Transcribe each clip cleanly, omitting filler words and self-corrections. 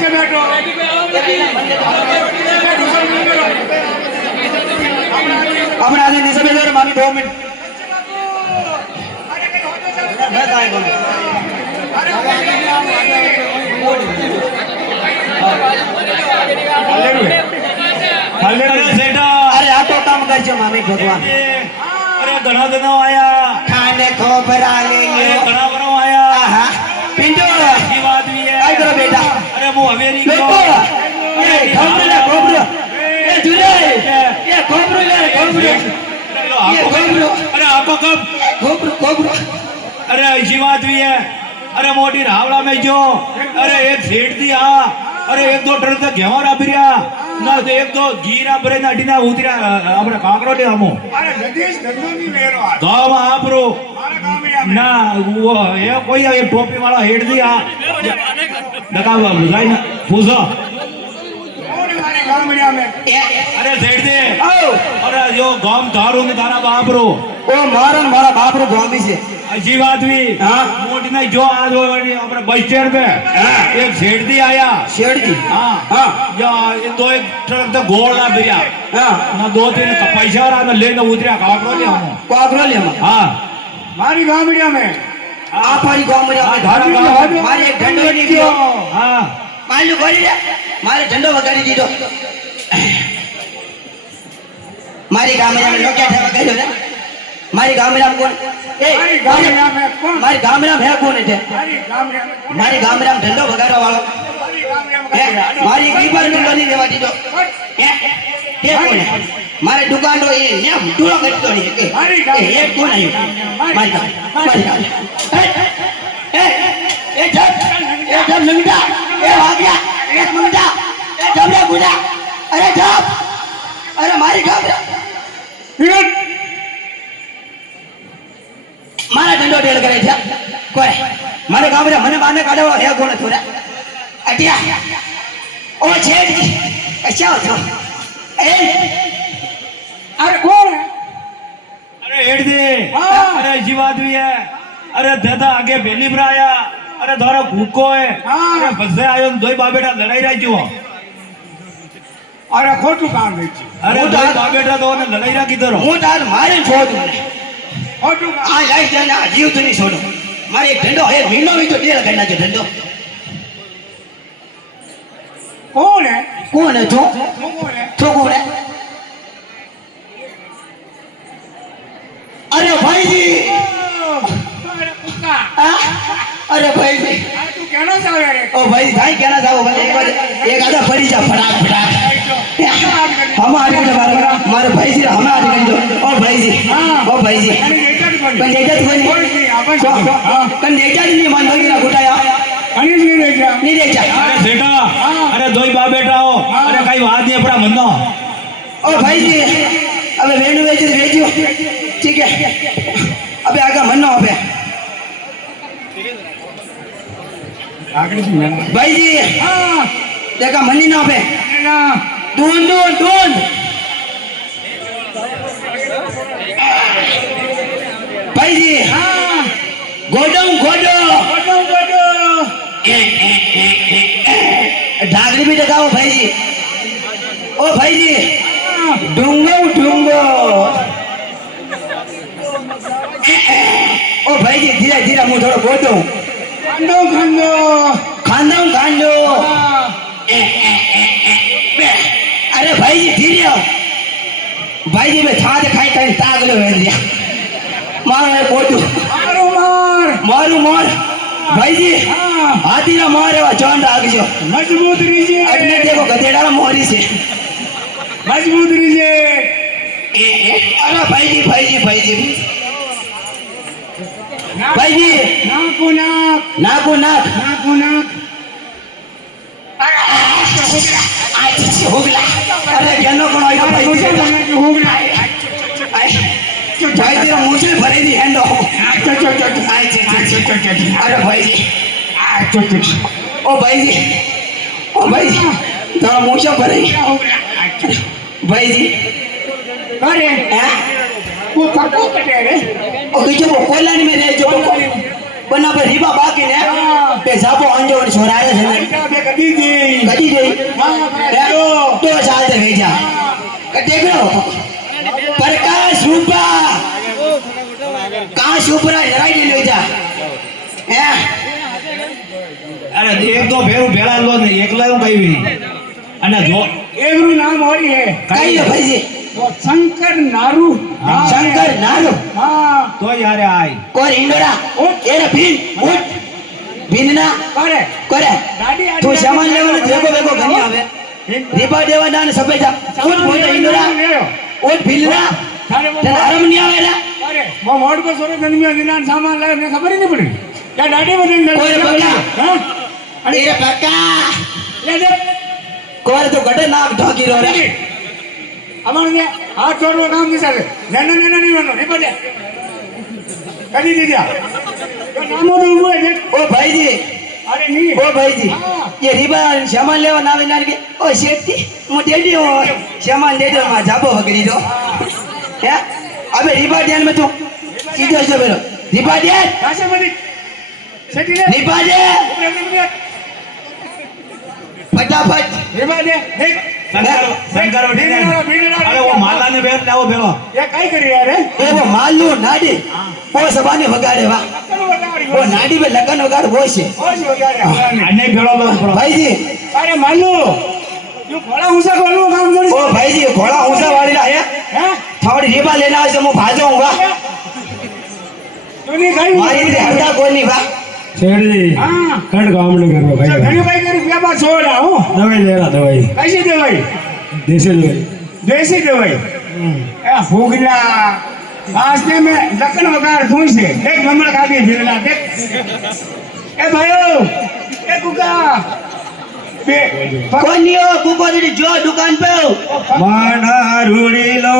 पीछे बैठो अपने आगे नीचे बैठो रे मामी 2 मिनट मैं काय बोलूं अरे सेठा अरे आ तो काम कर जो मामी भगवान अरे घना दिनों आया खाने खोबरा ले अरे लियो घना बरो आया आहा पिंटू की बात भी है काय करो बेटा अरे वो हवेली देखो ये खोबरा ये जुरे ये खोबरा ले खोबरा ये खोबरा अरे आपको कब खोबरा अरे ऐसी बात भी है अरे मोटी रावला में जो अरे एक सेठ थी हाँ अरे 1-2 ट्रक तक घेवरा फिरिया ना तो 1-2 गीरा भरे ना टीना उतरिया अपने काकरो ले हमो अरे जगदीश धंधो नहीं ले रहा गाँव आप रो हमारा गांव में यहाँ ना वो ये कोई एक टोपी वाला हेड दिया देखा बुझाई ना पूछो कौन हमारे गांव में यहाँ में अरे सेठ दे आओ अरे जो गांव धारू में तारा बाप रो ओ मारन मारा बाप रो गामी से ऐसी बात भी हाँ मोटी नहीं जो आज वो अपने बस स्टैंड पे एक सेठ दी आया शेर जी हाँ हाँ या ये 2 ट्रक तो गोल ना बिया हाँ ना 2-3 पैसा रहा ना लेने उतरिया काकरो ले हम कोगरो ले हम हाँ हमारी गांव में यहाँ में आप हमारी गांव में हाँ, धारा गाँव में। मारे एक झंडो नहीं दियो हाँ मालू गोली रे मारे झंडो वगाड़ी दीदो मारी गांव में लोग क्या ठेवा करो रे मारी गांव में कौन ए हमारी गांव में यहाँ में कौन मारी गांव में है कौन है हमारी गांव में मारी गांव में झंडो वगाड़ो वालो हमारी गांव में ए, मारी कीपर झंडो नहीं देवा दीदो ए ये कौन है मारे दुकान तो ये ने दूर करतो नहीं के ये कौन है मारी गांव ए जब लंगड़ा ए आ गया एक मंगड़ा ए जब रे बुढ़ा अरे जब अरे मारी गांव मारा झंडो ढेल करे છે કોરે મારે ગામરે મને બાને કાઢવા હે કોણ થોડા અટિયા ઓ છેડ જી કશા છો એ अरे कौन है अरे हेड दे हाँ। अरे ऐसी बात भी है अरे दादा आगे बेली पर आया अरे धारा भूको है हाँ। अरे बसे आयो दो बाबेटा लड़ाई रही जो अरे खोटू काम है अरे वो दो तो- बाबेटा तो ने लड़ाई रखी दरो હું તાર મારે છોડ મને खोटू काम આ લાઈ જને આ જીવ તો નહીં છોડો મારે એક ઢંડો હે મીનો વી તો ઢેલ કરી નાખ્યો ઢંડો कौन है કોણ હે છો वो कौन है છો કોણ હે अरे भाई जी अरे कुत्ता आ? अरे भाई जी अरे तू कहना चाह रहे रे ओ भाई भाई कहना चाहो भाई एक बार एक आधा पड़ी जा फटाक फटाक हम आज के बारे में हमारे भाई जी हमें आज कर दो ओ भाई जी ओ भाई जी अरे देखा तो कन बनी देखा तो कोई कोई नहीं आवाज हां कन देखा नहीं मन होगी ना गुटाया अनिल जी देखा नहीं देखा अरे सेठा अरे दो बाबेटा हो अरे कई बात नहीं अपना मनो ओ भाई जी अबे वेणु वेच भेजियो ठीक है अबे आगे मन ना अबे आगे से मैं भाई जी हां देखा मनी ना अबे ना दून दून दून भाई जी हां गोडो गोडो गोडो गोडो ढागरी भी लगाओ भाई जी ओ भाई जी हां डूंगो डूंगो ओ भाई जी धीरे धीरे मुंह थोड़ा बोलो खंडो खंडो खांदो खांदो हां अरे भाई जी धीरे आओ भाई जी मैं था खाई खाई तागलो है दिया मारो है बोटू मारो मार मारू मार भाई जी हां हाथी ना मारे वा जान राग जो मजबूत रहिए अटने देखो गधेड़ा ना मोरी से मजबूत रहिए अरे भाई जी भाई जी भाई जी भाई जी नाको नाक नाको नाक नाको नाक हो गया अरे ज्ञानो कौन आएगा भाई जी हो गया भाई तेरा मुंह से भरे दी हैंड ऑफ अरे भाई जी ओ भाई जी तेरा मुंह से भरे भाई जी अरे हैं वो पक्को कटे रे ओ जो कोलानी में रहे जो બના પર રીબા બાકી ને હા. બે જાપો અંજો ને છોરાયો છે ને આઈટા બે કદી દી કદી ગઈ હા બરાબર તો ચાલતે વેજા કટેગરો પ્રકાશ રૂપા કાશ ઉપરા જરાઈ લે વેજા હે અરે એક તો ભેરું ભેળા લો ને એકલા હું કઈ અને જો એવરું નામ હોય હે કઈ લો ભાઈજી તો શંકર નારુ હા. શંકર નારો હા તો યારે આય કોર ઇન્ડોરા એરે ભીન ઉઠ ભીનના કરે કરે ગાડી આડી તું સામાન લેવાનો ભેગો ભેગો ઘણી આવે રીબા દેવાના ને સફેદા ઉઠ મોટો ઇન્ડોરા ઉઠ ભીલના તારે તને આરામ નહીં આવે ને અરે મો મોડ કો સોરે જન્મ્યો દિનાન સામાન લાવ ને ખબર નહીં પડી કે દાડી બદન કોઈ બગા. હા અરે બકા લે દે કોર તો ગડે નાક ઢોકી રો રે અમારે ને હાથ જોડવો કામ નહીં ચાલે નેના નેના નહીં બનો નહીં પડે કરી દીધા તો નામો તો ઉભો છે ઓ ભાઈજી અરે નહીં ઓ ભાઈજી ये રીબા સામાન લેવા ના આવે ના કે ઓ શેઠજી હું દેડી હો સામાન દે દો માં જાબો વગરી દો હે અબે રીબા ધ્યાન में તું સીધો જો બેરો રીબા દે પાસે બધી સેટી લે રીબા દે ફટાફટ રેવા દે દેખ શંકર ઉઠીને અરે ઓ માલાને બેર લાવો ભેળો એ કઈ કરી યાર એ वो मालू नाडी वो सबाने वगाड़े वा वो नाडी पे लगन वगाड़ वो છે અને ભેળો લો ભેળો. ભાઈજી અરે માનલો તું ઘોડા ઊંચા કરવાનું કામ કરી ઓ ભાઈજી ઘોડા ઊંચા વાળી ના હે હે થોડી રીબા લેના આવે છે હું ભાજો હું વા તું ની કઈ મારી રીતે હરદા કોની વા શેઠજી હા કણ કામ નહીં કરવો ભાઈ ઘણી ભાઈ કરી પેપા છોડા હો દવાઈ લેવા દવાઈ કઈસી દેવાઈ દેશી દવાઈ દેશી દેવાઈ એ ફૂગલા આસ્તે મે લકન વગાર તું છે દેખ મમળ ખાધી ફિરલા દેખ એ ભાઈઓ એ કુકા બે કોનીઓ કુકોરી જો દુકાન पे માના રૂડી લો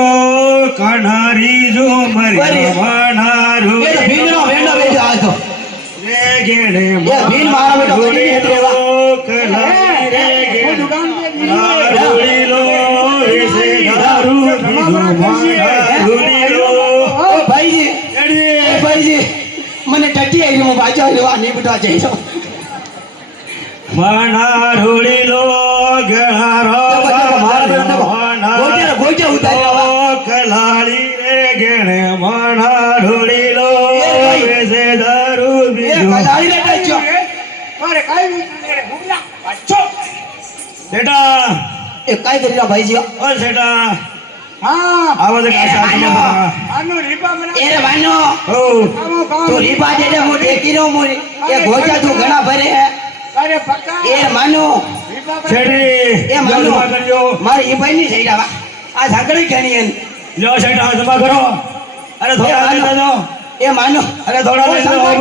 કણારી જો મરી માના એ રૂડી તો ભીનનો વેંડો વેજો આ તો રે ગેણે એ ભીન મારા બેટો કદી નહીં રેવા કલાઈ રે वो ગેણે दुकान पे રૂડી લો વિશે દારૂ પીધું માના રૂડી લો ઓ ભાઈજી એ ભાઈજી મને ટટી આવી હું બાજો લેવા નહીં બટા જઈ તો માના રૂડી લો ગણારો ગોજે ગોજે ઉતાર્યા કલાળી રે ગેણે માના રૂડી લો વિશે દારૂ એ પીધું કલાળી બેટા છો અરે કઈ રે ફૂગલા પાછો બેટા એ કાઈ કરી રહ્યા ભાઈજી ઓ બેટા હા આવો તો કાસા તમારા આનો રીપા બના એ રે ભાઈનો ઓ કામો કામ તું રીપા દે દે હું દેખી રહ્યો મોરી એ ગોજા તું ઘણા ભરે હે અરે પક્કા એ માનો રીપા શેઠી એ માનો જમા કરજો મારી ઈ ભાઈ ની થઈ રહ્યા આ ઝાકડી ઘણી એમ લ્યો શેઠા જમા કરો અરે થોડા લઈ લેજો એ માનો અરે થોડા લઈ લો ઓ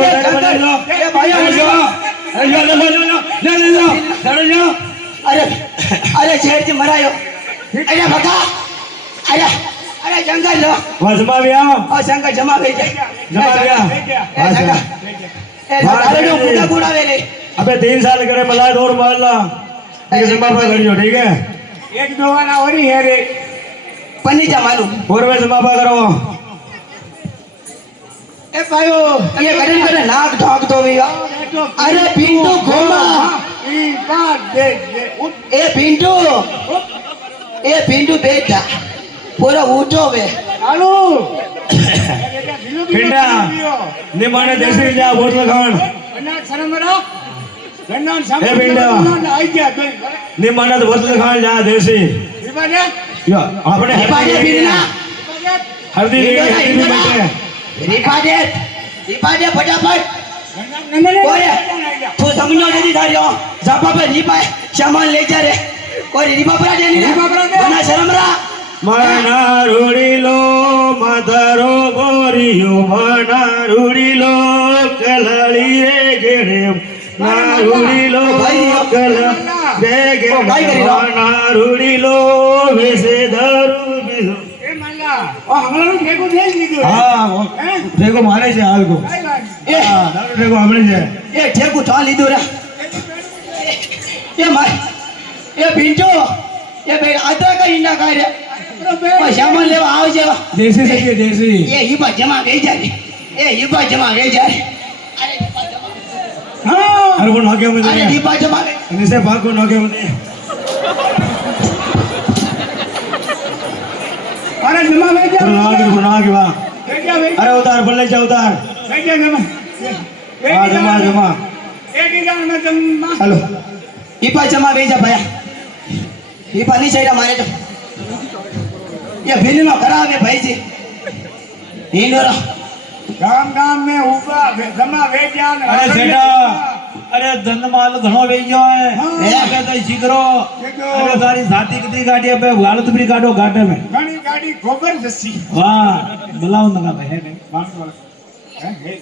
લઈ લો એ ભાઈઓ અરે લ્યો લઈ લો અરે અરે શેઠજી મરાયો અરે ભગા અરે અરે જંગલ લો વસમાં વ્યા ઓ શંકર જમા થઈ જમા ગયા એ શંકર એ તારે નો કુડા કુડાવે રે अबे 3 साल करे मलाई और मारला ये जमा पर करियो ठीक है એક દોવાના ઓરી હે રે પનીજા માનું और वे जमा पर करो એ ભાઈઓ ये करें करे नाक ढोक दो भी अरे पिंटू घुमा ઈ બાદ દે દે ઉઠ ए पिंटू बेटा पूरा उठो वे હાલો पिंडा ने माने देसी जा बोतल खान બના શરમરા ગન્નાન સામે એ ભીંડા. આઈ ગયા તો ने माने तो बोतल खान जा देसी રીપા દે या आपने रिपादे बिना हल्दी हल्दी भी बैठे रिपादे फटाफट ગન્નાન कोरे तू समझो नहीं धारियो जापा पे रिपा सामान ले जा रे कोई रिपा पर दे नहीं रिपा पर दे। बना शर्मरा माना रूड़ी लो मधरो बोरियो माना रूड़ी लो कलाली रे गेड़े ना रूड़ी लो भाई, कला रे ओ भाई गेड़े करी लो। माना रूड़ी लो वैसे दारू पीलो એ માલા ઓ હમણાં ભેગું થઈ લીધું हाँ હે देखो मारे से हाल को કઈ વાત ए हाँ दारू देखो हमने से ए ठेकू ठा लीधो रे ए माय ए पिंटू ए बे आधा का इंडा का रे કોઈ સામાન લેવા આવજે देसी से देसी એ હિબા જમા ગઈ જાય એ હિબા જમા ગઈ જાય અરે हाँ अरे वो नाके में अरे दीपा जमावे निसे भाग को नाके में अरे जमा भेज तो नाके वाह भेजा अरे उतार बल्ले जा उतार भेजा जमा हाँ जमा जमा एक ही जान में जमा हेलो दीपा जमा भेजा भया दीपा नहीं चाहिए मारे तो ये भिन्न नो खराब है भाई जी इंदोरा गाम गाम में ऊपर जमा भेजा અરે શેઠા અરે ધનમાલ ઘણો વહી ગયો હે હે? કે તો શીખરો શીખરો. અરે તારી સાથી કદી ગાડી આપે હાલત બરી કાઢો ઘાટે મે घनी गाड़ी गोबर जसी વાહ બલાવ નકા ભાઈ હે કઈ बांग वाला है है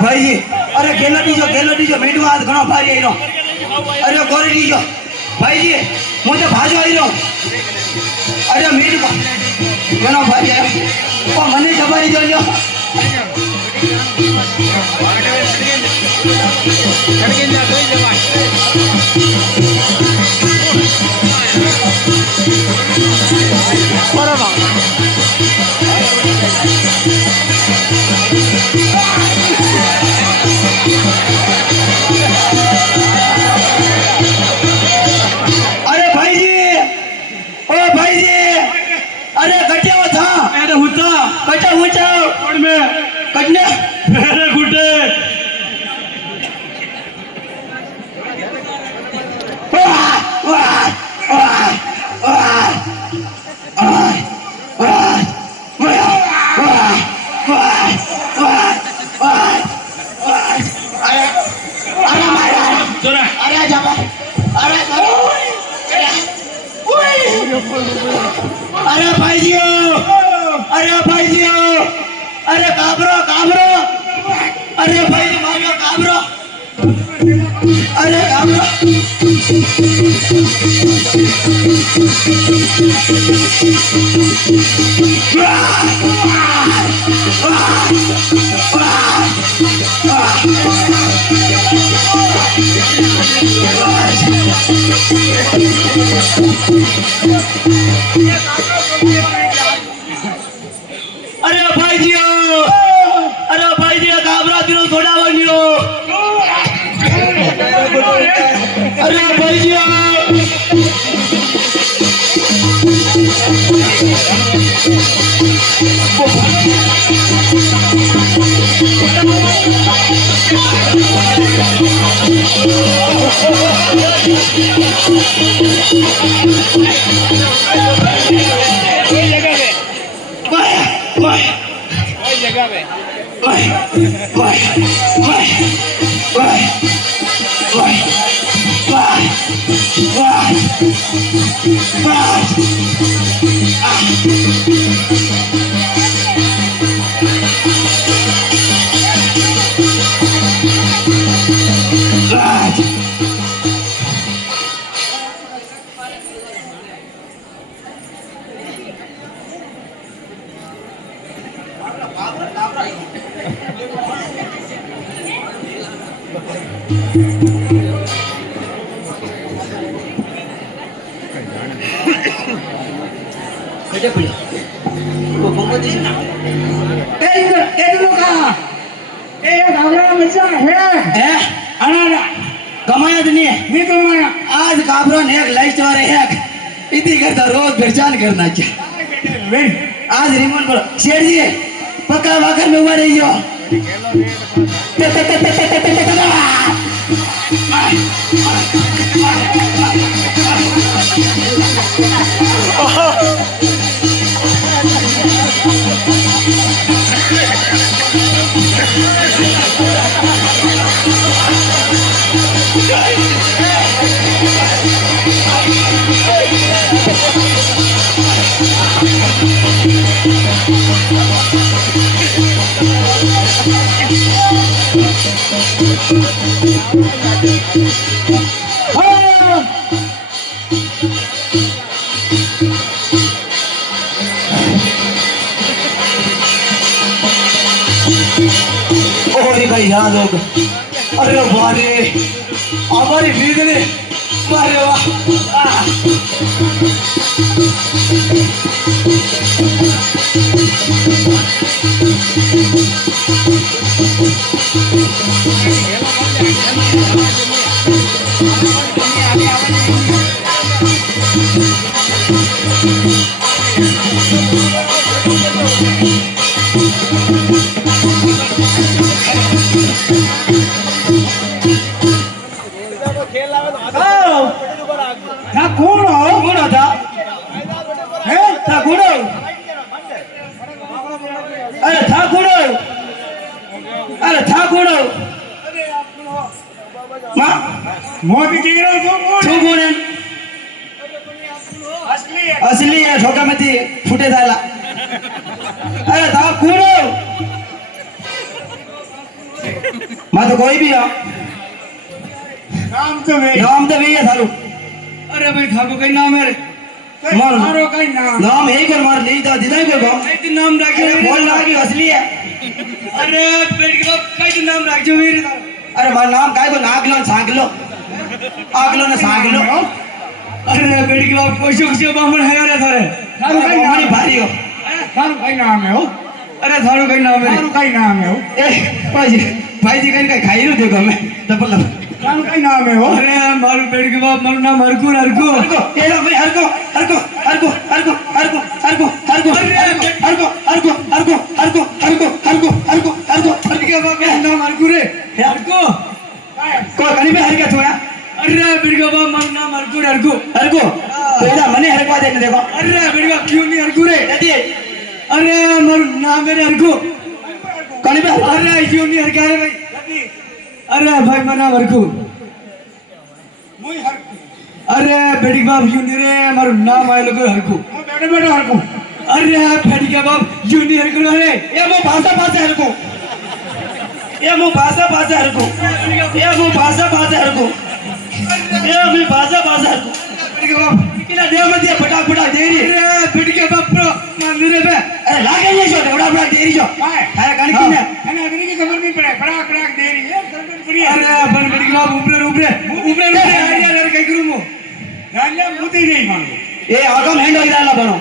भाई जी अरे गेलो दीजो मीठो हाथ घणो भारी आइरो अरे गोरी दीजो भाई जी मुझे भाजो आइरो अरे मीठो घणो भारी आयो ओ मने जबारी जो लो अरे भाई जी ओ भाई जी अरे गट्या था અરે હુતા कटा ऊंचा કોણ મે कटने મેરે ગુટે જોરા अरे जमा अरे अरे भाई जी अरे भाई जी अरे काबरो अरे भाई जी मारो काबरो अरे काबरो अरे भाई जी काबरा दिनो थोड़ा बनियो अरे भाई जी बेटे पुलिया वो पंगो दी ए लोग का ए घाघरा मचा है अनारा कमाया दुनिया नहीं तो माया आज काबरो ने एक लाइट वाले एक इतनी करता रोज पहचान करना चाहिए वेन आज रिमोट बोलो शेर जी पक्का वाकर में हुआ रही हो Hey! और का याद होगा। अरे बारे हमारी बिजली बारे वाह। ના કોણ હો कौन था? હે था कौन? अरे था कौन? अरे था कौन? माँ મોતી કેરો છો કોણ तू कौन है? અસલી असली है छोटा में थी फुटे डाला। अरे था कौन? माँ तो कोई भी है નામ તો વે नाम तो वही है थारू। અરે ભાઈ થાકો કઈ નામ હે રે मारो મારો કઈ નામ नाम है कर मार ली था दिदा कर गाँव। કઈ નામ રાખ્યો अरे बोल ना कि असली है। અરે પેટ કે બાપ કઈ નામ રાખજો વીર તારો अरे मार नाम काय को नाक लो छाग लो आग लो ना साग लो। અરે પેટ કે બાપ કોઈ સુખ છે બામણ હે રે થારે તારું કઈ हमारी નામ भारी हो। તારું કઈ નામ હે હો અરે થારું કઈ નામ હે તારું કઈ નામ હે હો ए भाई जी कहीं खाई लो देखो मैं डबल તારું કઈ નામ હે હો અરે મારું પેટ કે બાપ મારું નામ હરકુ હરકુ हरको ये लो भाई हरको हरको हरको हरको हरको हरको हरको हरको हरको हरको हरको हरको हरको हरको हरको પેટ કે બાપ મારું નામ હરકુ રે હરકુ को कहीं पे हर क्या छोड़ा અરે પેટ કે બાપ મારું નામ હરકુ હરકુ हरको तो ये मने हरको देने देखो અરે પેટ કે બાપ ક્યું નહીં હરકુ રે यदि અરે મારું નામ હે હરકુ कहीं पे અરે ક્યું નહીં હરકા રે ભાઈ અરે ભાઈ મારું નામ હરકુ મુઈ હર અરે પેટ કે બાપ ક્યું નહીં રે મારું નામ આયેલું કે હરકુ હું બેઠો બેઠો હરકું અરે પેટ કે બાપ ક્યું નહીં હરકુ રે ये मो भाषा भाषा हरको ये मो भाषा भाषा हरको ये मो भाषा भाषा हरको ये मो भाषा भाषा हरको પેટ કે બાપ इना देव में दिया फटाक फटाक दे रही અરે પેટ કે બાપ પ્રો મંદિરે બે अरे लागे ये जो बड़ा बड़ा दे रही जो કાય खाया खाने की ना અને અગરી की ખબર નહીં પડે ફડાક ફડાક દેરી એ સરબત પડી અરે પણ પેટ કે બાપ ઉપરે ઉપરે ઉપરે ઉપરે આયા રે કઈ કરું મો ગાલ્યા મૂતી નહીં માંગો ये आगम हैंड हो इधर बनो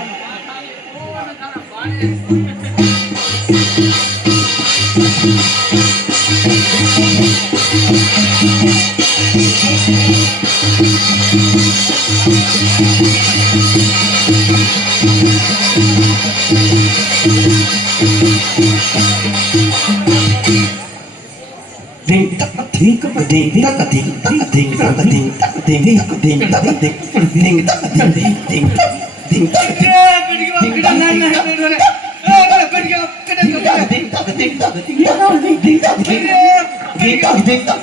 ding tak ding tak ding tak ding tak ding tak ding tak ding tak ding tak ding ding tak ding ding tak ding tak પેટ કે બાપ કડા ના ના અરે પેટ કે બાપ કડા ding tak ding tak ding tak ding tak ding tak ding tak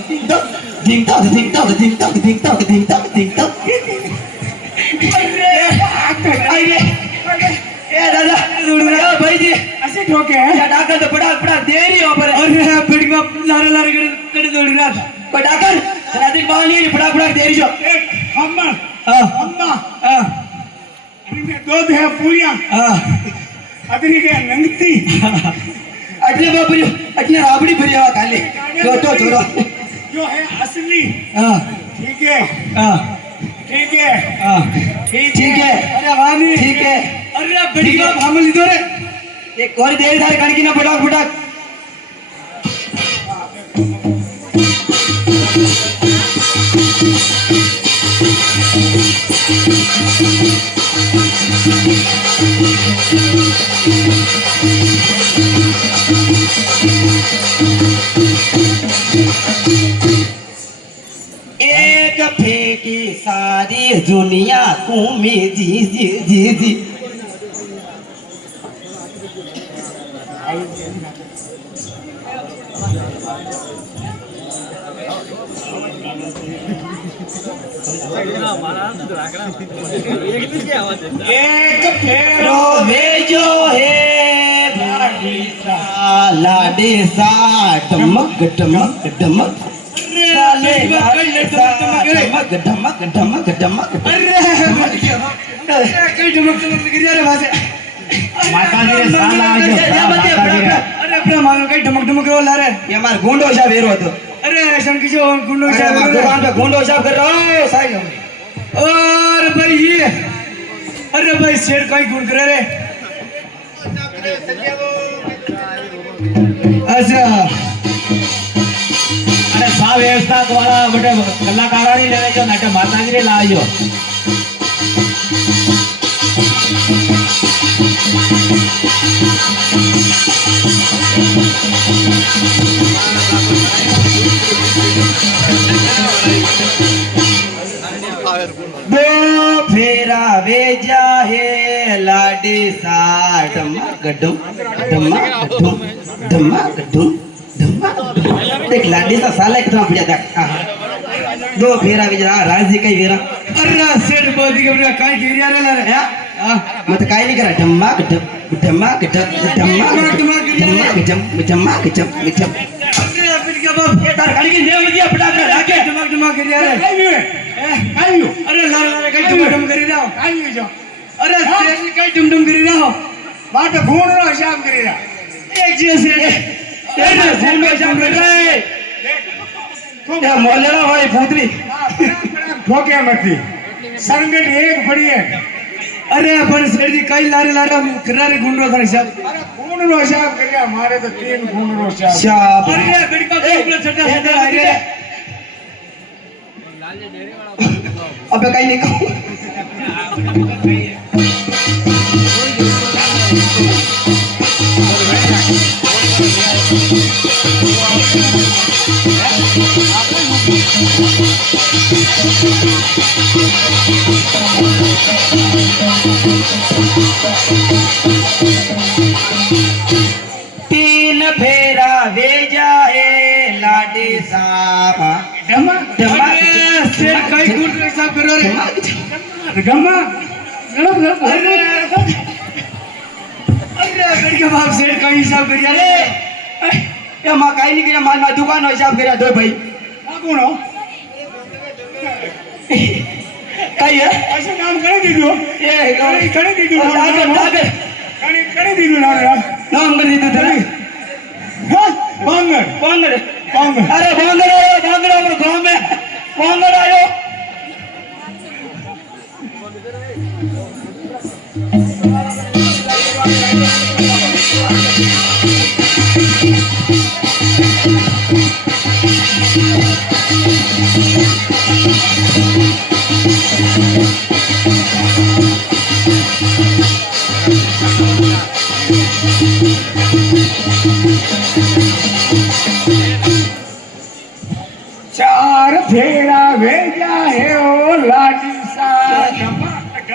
ding tak ding tak ding tak ding tak ding tak ding tak अरे ए दादा ए भाई जी અસે ઠોકે હે या डाकर तो बड़ा बड़ा देरी हो पर અરે પેટ કે બાપ લારે લારે કરે દોડી રાત पर डाकर रात बाहर नहीं बड़ा बड़ा देरी जो એક અમ્મા હા અમ્મા હા અને મે દૂધ હે પૂરિયા હા અગરી કે નંગતી अटले बाबू अटले राबड़ी भरी हवा खाली छोटो छोरो जो है असली હા ठीक है હા ठीक है હા ठीक है અરે વાની ठीक है અરે પેટ કે બાપ હામે લીધો રે एक और देर थारे कणकी ना फटाक फटाक एक फेंकी सारी दुनिया घूमी जी जी जी जी एक फेरो रोवे जो है लाडे सा डमक डमक डमक हे लाडे ढमक ढमक ढमक ढमक अरे कई ढमक गिरी रे भाषे માતાજી રે સાલા આવજો માતાજી રે अरे अपना मानो कई ढमक रो ला रे ये हमारा गुंडो साहब वेरो હતો अरे शंकिशो गुंडो अरे साहब हमारे दुकान पे गुंडो साहब कर रहा हो साइड में और भाई ये अरे भाई शेर कई गुण करे रे अच्छा અરે સા વ્યવસ્થા વાળા બટે કલાકારાની લેવે છો નાટે માતાજી રે લાવજો दो फेरा वेजा है लाडे सा ढमक ढम ढमक ढम ढमक ढम ढमक ढम देख लाडे सा साला कितना बढ़िया था दो फेरा वेजा राजी कई वेरा अरे शेर बोल दी के कई गिरी रे ला रे हां मत काई नहीं करा ढमक ढम ढमक ढम ढमक ढम ढमक ढम ढम अरे फिर क्या बाप ये तार गाड़ी की देव दिया फटाफट लाके ढमक गिरी रे आयो अरे ला ला कई ढम करी रहा आयो जो अरे शेर कई ढम करी रहा बात भूण रो हिसाब करी रहा एक जैसे तेरे भूण रो हिसाब कर रे क्या मोलेरा होई भूतरी ठोके मती संगत एक पड़ी है अरे अपन शेर जी कई लारे लारा करारे गुंडो था साहब अरे खून रो हिसाब कर रहा हमारे तो 3 खून रो हिसाब शाबाश अरे बेटा को ऊपर चढ़ा चढ़ा आ रे अबे कहीं नहीं कहूं तीन फेरा वेजा है लाडे साहब ढमक ढमक शेर कई गुंडो साहब करो रे ढमक अरे अरे बेटा बाप शेर कई हिसाब करिया रे ये मां काई नहीं किया मां दुकान हिसाब करिया दो भाई कौन हो कई है ऐसे नाम करे दीदो ये करे दीदो डागर डागर करे दीदो नाम कर दीदो तेरे बांगर बांगर बांगर अरे बांगर आयो बांगर हमारे गांव में बांगर आयो चार फेरा भेजा है ओ लाडी सा ढमक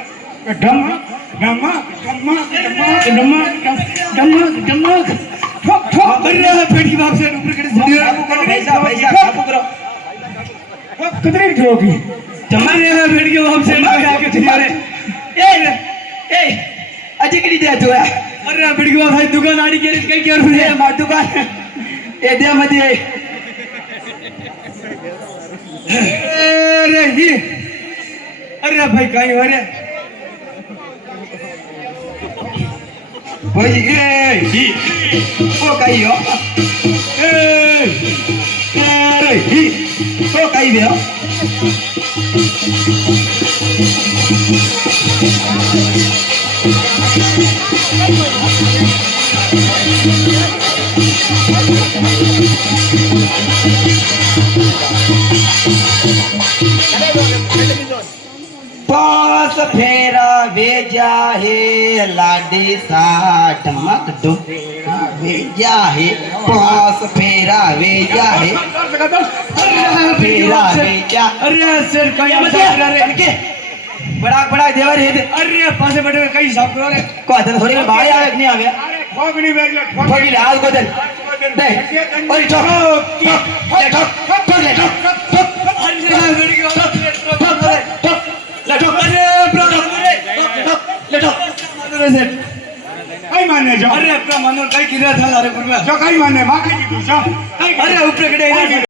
ढमक ढमक ढमक ढमक ढमक ढमक ठोक ठोक अरे पेट की बाप से ऊपर करे काबू करो पैसा पैसा काबू करो कितनी ठोकी जमाने अरे पेट की बाप से लगा के चली अरे ए अजी करी दे तू अरे पेट की बाप भाई दुकान आड़ी के कई के और ए मां दुकान ए दे मत ए अरे ही अरे भाई कहीं हो रे भाई ए ही ओ कहीं हो ए अरे ही ओ कहीं भी हो पास फेरा भेजा है लाडे सा ढमक ढुम भेजा है पास फेरा भेजा है फेरा भेजा अरे सर कहीं के बड़ा बड़ा देवर है अरे पासे बैठे कहीं साफ करो रे को आता थोड़ी बाहर आवे नहीं आवे ठोकनी बेच ठोकी ले आज को दे दे और ठोक ठोक ठोक ले ठोक अरे बेटी ले ठोक अरे ब्रदर ले ठोक कहीं मानने जाओ अरे अपना मानो कहीं किधर था लारे पर में जो कहीं मानने मांगे जी तू अरे ऊपर कड़े